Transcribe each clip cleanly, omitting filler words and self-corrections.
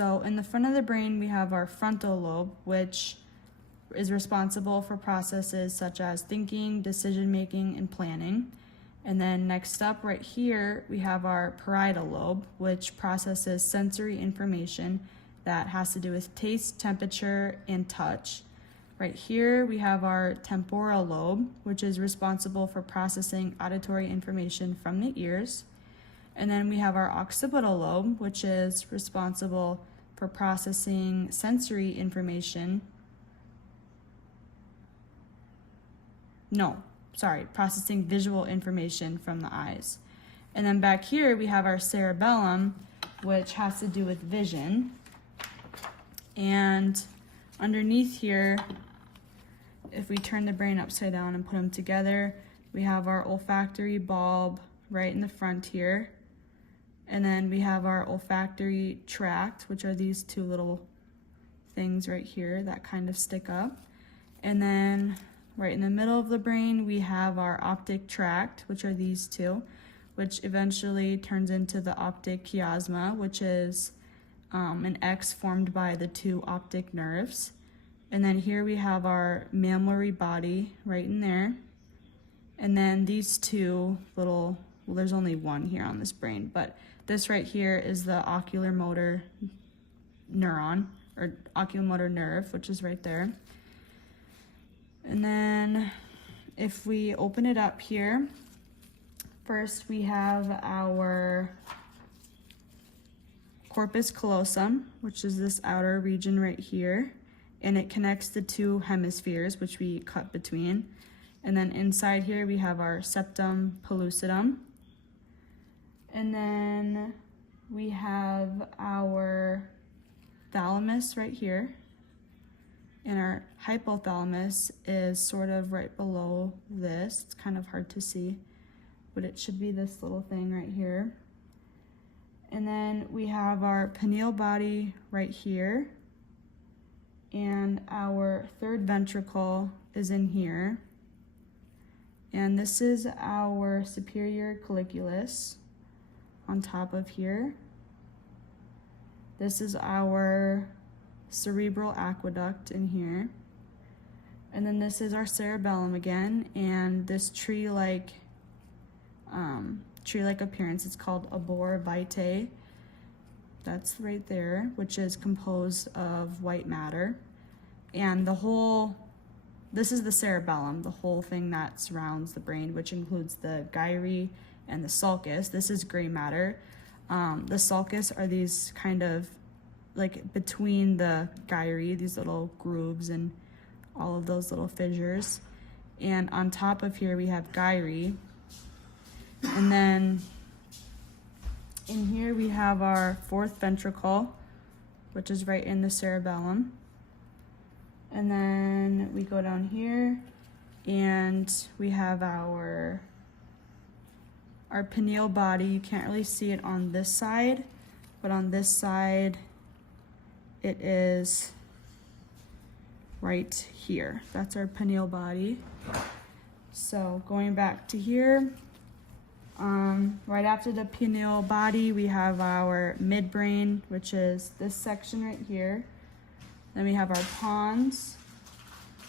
So in the front of the brain, we have our frontal lobe, which is responsible for processes such as thinking, decision-making, and planning. And then next up right here, we have our parietal lobe, which processes sensory information that has to do with taste, temperature, and touch. Right here, we have our temporal lobe, which is responsible for processing auditory information from the ears. And then we have our occipital lobe, which is responsible for processing sensory information. Processing visual information from the eyes. And then back here, we have our cerebellum, which has to do with vision. And underneath here, if we turn the brain upside down and put them together, we have our olfactory bulb right in the front here. And then we have our olfactory tract, which are these two little things right here that kind of stick up. And then right in the middle of the brain, we have our optic tract, which are these two, which eventually turns into the optic chiasma, which is an X formed by the two optic nerves. And then here we have our mammillary body right in there. And then these two little, well, there's only one here on this brain, but this right here is the oculomotor neuron, or oculomotor nerve, which is right there. And then if we open it up here, first we have our corpus callosum, which is this outer region right here, and it connects the two hemispheres, which we cut between. And then inside here we have our septum pellucidum. And then we have our thalamus right here. And our hypothalamus is sort of right below this. It's kind of hard to see, but it should be this little thing right here. And then we have our pineal body right here. And our third ventricle is in here. And this is our superior colliculus on top of here. This is our cerebral aqueduct in here. And then this is our cerebellum again, and this tree-like appearance, it's called arbor vitae. That's right there, which is composed of white matter. And this is the cerebellum, the whole thing that surrounds the brain, which includes the gyri and the sulcus. This is gray matter. The sulcus are these kind of like between the gyri, these little grooves and all of those little fissures. And on top of here we have gyri. And then in here we have our fourth ventricle, which is right in the cerebellum. And then we go down here and we have our pineal body. You can't really see it on this side, but on this side it is right here. That's our pineal body. So going back to here, right after the pineal body, we have our midbrain, which is this section right here. Then we have our pons,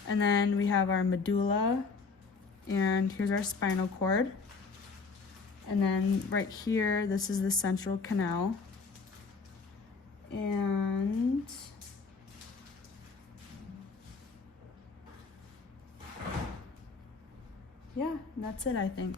and then we have our medulla, and here's our spinal cord. And then right here, this is the central canal. And yeah, that's it, I think.